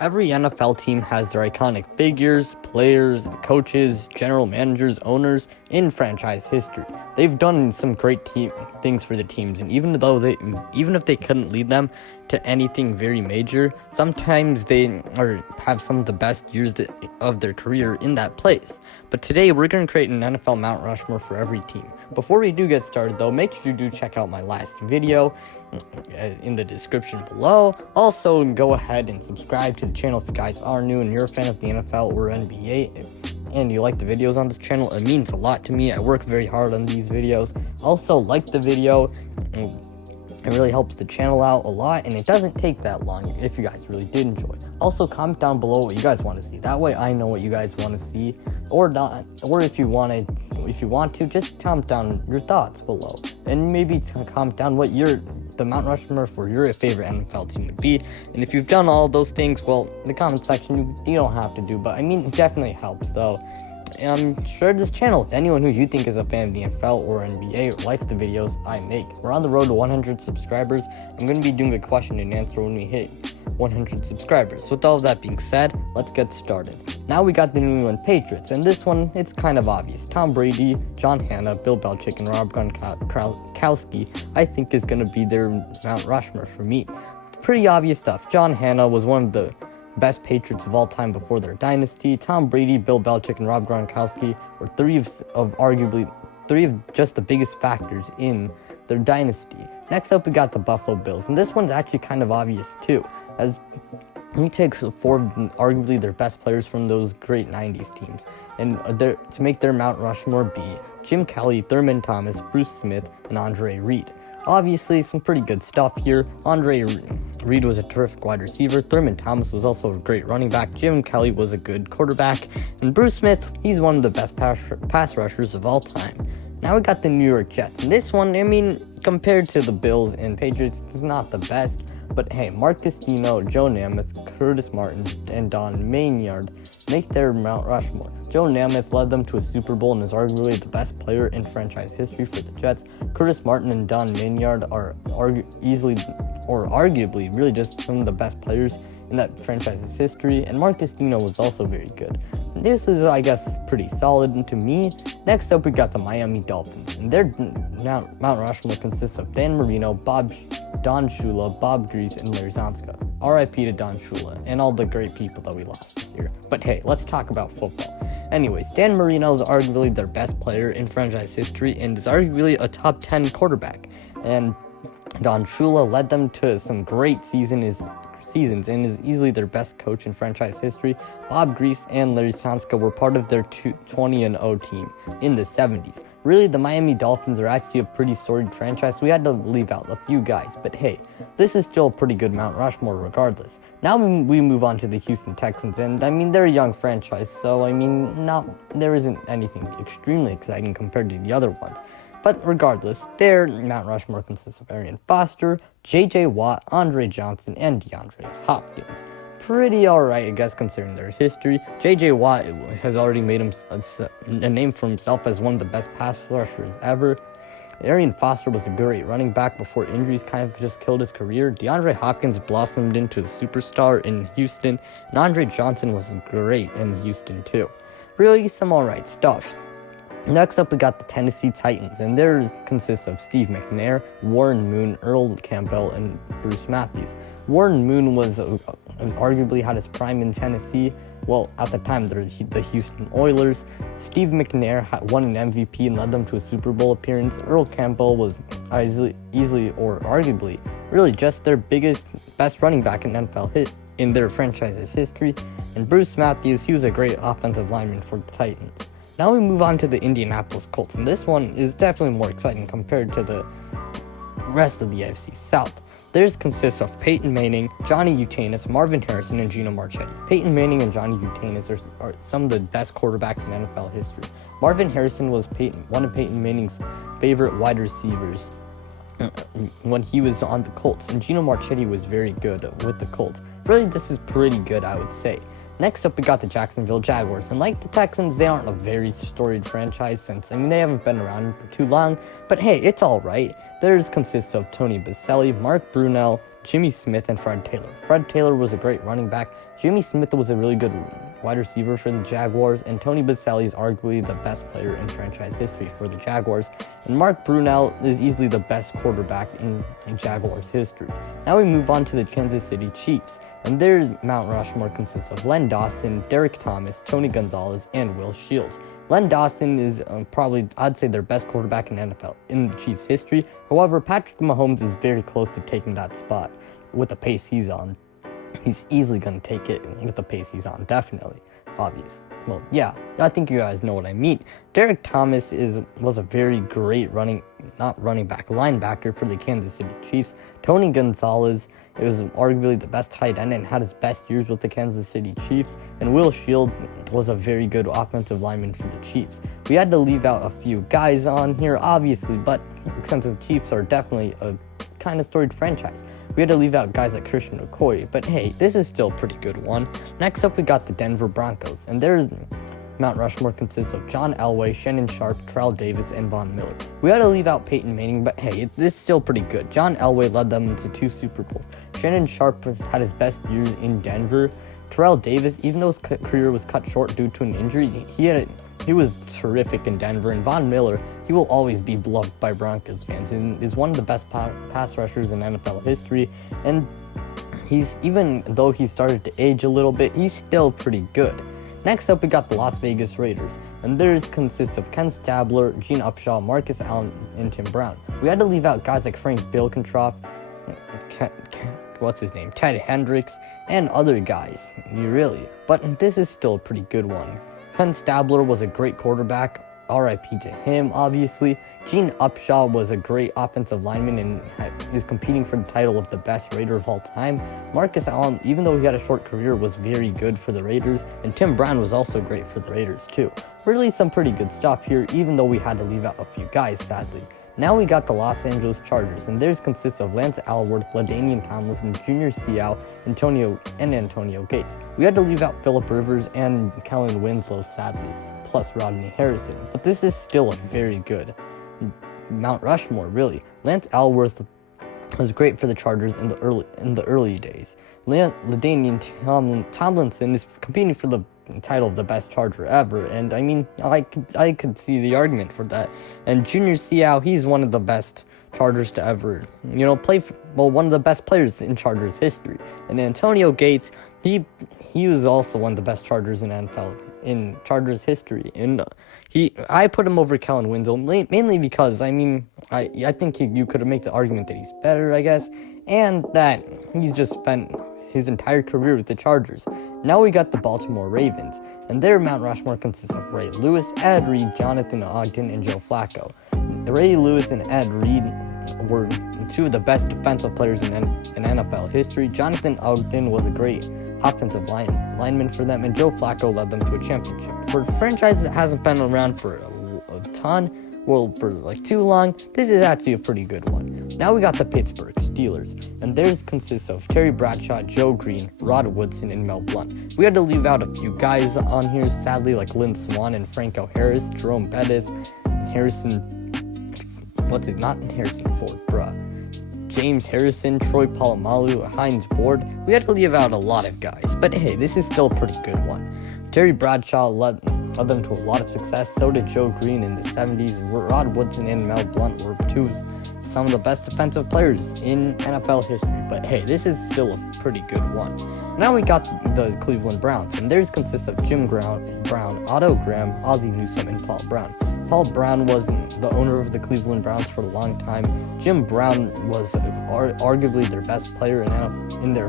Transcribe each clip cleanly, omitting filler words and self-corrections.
Every NFL team has their iconic figures, players, coaches, general managers, owners in franchise history. They've done some great things for the teams, and even if they couldn't lead them to anything very major, sometimes they have some of the best years of their career in that place. But today we're going to create an NFL Mount Rushmore for every team. Before we do get started though, make sure you do check out my last video in the description below. Also, go ahead and subscribe to the channel if you guys are new and you're a fan of the NFL or NBA and you like the videos on this channel. It means a lot to me. I work very hard on these videos. Also, like the video. It really helps the channel out a lot, and it doesn't take that long if you guys really did enjoy. Also, comment down below what you guys want to see. That way I know what you guys want to see or not, or if you want to, just comment down your thoughts below, and maybe comment down what the Mount Rushmore for your favorite NFL team would be. And if you've done all those things, well, in the comment section you don't have to do, but I mean, it definitely helps. So share this channel with anyone who you think is a fan of the NFL or NBA or likes the videos I make. We're on the road to 100 subscribers. I'm going to be doing a question and answer when we hit 100 subscribers. With all of that being said, let's get started. Now we got the New England Patriots, and this one, it's kind of obvious. Tom Brady, John Hanna, Bill Belichick, and Rob Gronkowski, I think is going to be their Mount Rushmore for me. Pretty obvious stuff. John Hanna was one of the best Patriots of all time before their dynasty. Tom Brady, Bill Belichick, and Rob Gronkowski were three of just the biggest factors in their dynasty. Next up, we got the Buffalo Bills, and this one's actually kind of obvious too, as we take four of arguably their best players from those great 90s teams, and to make their Mount Rushmore be Jim Kelly, Thurman Thomas, Bruce Smith, and Andre Reed. Obviously, some pretty good stuff here. Andre Reed was a terrific wide receiver. Thurman Thomas was also a great running back. Jim Kelly was a good quarterback. And Bruce Smith, he's one of the best pass rushers of all time. Now we got the New York Jets. And this one, I mean, compared to the Bills and Patriots, it's not the best. But hey, Mark Castino, Joe Namath, Curtis Martin, and Don Maynard make their Mount Rushmore. Joe Namath led them to a Super Bowl and is arguably the best player in franchise history for the Jets. Curtis Martin and Don Maynard are arguably really just some of the best players in that franchise's history, and Mark Castino was also very good. This is, I guess, pretty solid to me. Next up, we got the Miami Dolphins, and their Mount Rushmore consists of Dan Marino, Don Shula, Bob Grease, and Larry Zonska. R.I.P. to Don Shula and all the great people that we lost this year. But hey, let's talk about football. Anyways, Dan Marino is arguably their best player in franchise history and is arguably a top 10 quarterback. And Don Shula led them to some great seasons and is easily their best coach in franchise history. Bob Grease and Larry Zonska were part of their 20-0 team in the 70s. Really, the Miami Dolphins are actually a pretty storied franchise. We had to leave out a few guys, but hey, this is still a pretty good Mount Rushmore regardless. Now we move on to the Houston Texans, and I mean, they're a young franchise, so I mean, there isn't anything extremely exciting compared to the other ones. But regardless, their Mount Rushmore consists of Arian Foster, J.J. Watt, Andre Johnson, and DeAndre Hopkins. Pretty alright, I guess, considering their history. J.J. Watt has already made him a name for himself as one of the best pass rushers ever. Arian Foster was a great running back before injuries kind of just killed his career. DeAndre Hopkins blossomed into a superstar in Houston, and Andre Johnson was great in Houston too. Really, some alright stuff. Next up, we got the Tennessee Titans, and theirs consists of Steve McNair, Warren Moon, Earl Campbell, and Bruce Matthews. Warren Moon was arguably had his prime in Tennessee. Well, at the time, there was the Houston Oilers. Steve McNair won an MVP and led them to a Super Bowl appearance. Earl Campbell was easily or arguably really just their best running back in NFL in their franchise's history. And Bruce Matthews, he was a great offensive lineman for the Titans. Now we move on to the Indianapolis Colts, and this one is definitely more exciting compared to the rest of the AFC South. Theirs consists of Peyton Manning, Johnny Unitas, Marvin Harrison, and Gino Marchetti. Peyton Manning and Johnny Unitas are some of the best quarterbacks in NFL history. Marvin Harrison was one of Peyton Manning's favorite wide receivers when he was on the Colts, and Gino Marchetti was very good with the Colts. Really, this is pretty good, I would say. Next up, we got the Jacksonville Jaguars. And like the Texans, they aren't a very storied franchise since, they haven't been around for too long. But hey, it's all right. Theirs consists of Tony Baselli, Mark Brunell, Jimmy Smith, and Fred Taylor. Fred Taylor was a great running back. Jimmy Smith was a really good wide receiver for the Jaguars, and Tony Baselli is arguably the best player in franchise history for the Jaguars. And Mark Brunell is easily the best quarterback in Jaguars history. Now we move on to the Kansas City Chiefs, and their Mount Rushmore consists of Len Dawson, Derek Thomas, Tony Gonzalez, and Will Shields. Len Dawson is probably, I'd say, their best quarterback in NFL in the Chiefs history. However, Patrick Mahomes is very close to taking that spot with the pace he's on. He's easily going to take it with the pace he's on, definitely, obvious. Well, yeah, I think you guys know what I mean. Derek Thomas was a very great linebacker for the Kansas City Chiefs. Tony Gonzalez was arguably the best tight end and had his best years with the Kansas City Chiefs. And Will Shields was a very good offensive lineman for the Chiefs. We had to leave out a few guys on here, obviously, but since the Chiefs are definitely a kind of storied franchise, we had to leave out guys like Christian McCoy, but hey, this is still a pretty good one. Next up, we got the Denver Broncos, and their Mount Rushmore consists of John Elway, Shannon Sharp, Terrell Davis, and Von Miller. We had to leave out Peyton Manning, but hey, this is still pretty good. John Elway led them to 2 Super Bowls. Shannon Sharp had his best years in Denver. Terrell Davis, even though his career was cut short due to an injury, he was terrific in Denver. And Von Miller, he will always be beloved by Broncos fans and is one of the best pass rushers in NFL history. And even though he started to age a little bit, he's still pretty good. Next up, we got the Las Vegas Raiders, and theirs consists of Ken Stabler, Gene Upshaw, Marcus Allen, and Tim Brown. We had to leave out guys like Frank Bilkentroff, Ted Hendricks, and other guys, but this is still a pretty good one. Ken Stabler was a great quarterback, RIP to him, obviously. Gene Upshaw was a great offensive lineman and is competing for the title of the best Raider of all time. Marcus Allen, even though he had a short career, was very good for the Raiders, and Tim Brown was also great for the Raiders too. Really some pretty good stuff here, even though we had to leave out a few guys, sadly. Now we got the Los Angeles Chargers, and theirs consists of Lance Alworth, LaDainian Tomlinson, Junior Seau, Antonio Gates. We had to leave out Phillip Rivers and Kellen Winslow, sadly, plus Rodney Harrison. But this is still a very good Mount Rushmore, really. Lance Alworth was great for the Chargers in the early days. LaDainian Tomlinson is competing for the title of the best Charger ever, and I could see the argument for that. And Junior Seau, he's one of the best Chargers to ever play one of the best players in Chargers history. And Antonio Gates, he was also one of the best Chargers in Chargers history, and I put him over Kellen Winslow mainly because I think you could make the argument that he's better, I guess, and that he's just spent his entire career with the Chargers. Now we got the Baltimore Ravens, and their Mount Rushmore consists of Ray Lewis, Ed Reed, Jonathan Ogden, and Joe Flacco. Ray Lewis and Ed Reed were 2 of the best defensive players in NFL history. Jonathan Ogden was a great offensive lineman for them, and Joe Flacco led them to a championship. For a franchise that hasn't been around for a ton, for like too long, this is actually a pretty good one. Now we got the Pittsburgh Steelers, and theirs consists of Terry Bradshaw, Joe Green, Rod Woodson, and Mel Blount. We had to leave out a few guys on here, sadly, like Lynn Swann and Franco Harris, Jerome Bettis, James Harrison, Troy Polamalu, Hines Ward. We had to leave out a lot of guys, but hey, this is still a pretty good one. Terry Bradshaw led them to a lot of success. So did Joe Green in the 70s. Rod Woodson and Mel Blount were 2 of some of the best defensive players in NFL history. But hey, this is still a pretty good one. Now we got the Cleveland Browns, and theirs consists of Jim Brown, Otto Graham, Ozzie Newsome, and Paul Brown. Paul Brown was the owner of the Cleveland Browns for a long time. Jim Brown was arguably their best player in their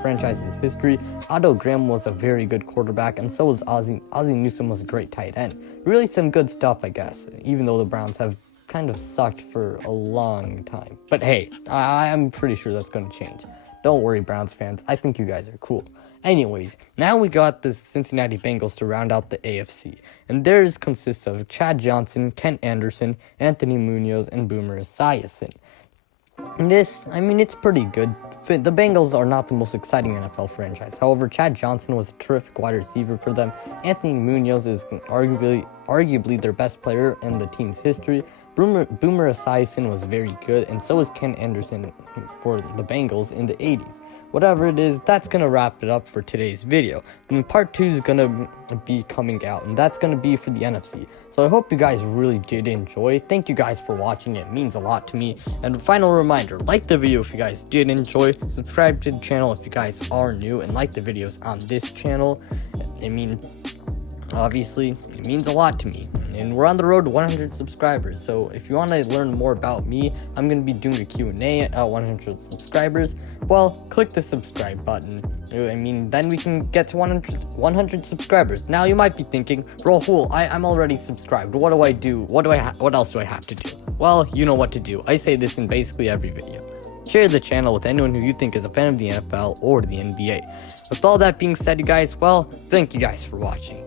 franchise's history. Otto Graham was a very good quarterback, and so was Ozzie. Ozzie Newsome was a great tight end. Really some good stuff, I guess, even though the Browns have kind of sucked for a long time. But hey, I'm pretty sure that's going to change. Don't worry, Browns fans. I think you guys are cool. Anyways, now we got the Cincinnati Bengals to round out the AFC, and theirs consists of Chad Johnson, Kent Anderson, Anthony Munoz, and Boomer Esiason. This, it's pretty good the Bengals are not the most exciting NFL franchise. However, Chad Johnson was a terrific wide receiver for them. Anthony Munoz is arguably their best player in the team's history. Boomer Esiason was very good, and so is Ken Anderson for the Bengals in the 80s. Whatever it is, that's going to wrap it up for today's video. And part 2 is going to be coming out, and that's going to be for the NFC. So I hope you guys really did enjoy. Thank you guys for watching. It means a lot to me. And a final reminder, like the video if you guys did enjoy. Subscribe to the channel if you guys are new, and like the videos on this channel. I mean, obviously, it means a lot to me. And we're on the road to 100 subscribers. So if you want to learn more about me, I'm going to be doing a Q&A at 100 subscribers. Well, click the subscribe button. I mean, then we can get to 100 subscribers. Now you might be thinking, Rahul, I'm already subscribed. What do I do? What else do I have to do? Well, you know what to do. I say this in basically every video. Share the channel with anyone who you think is a fan of the NFL or the NBA. With all that being said, you guys, well, thank you guys for watching.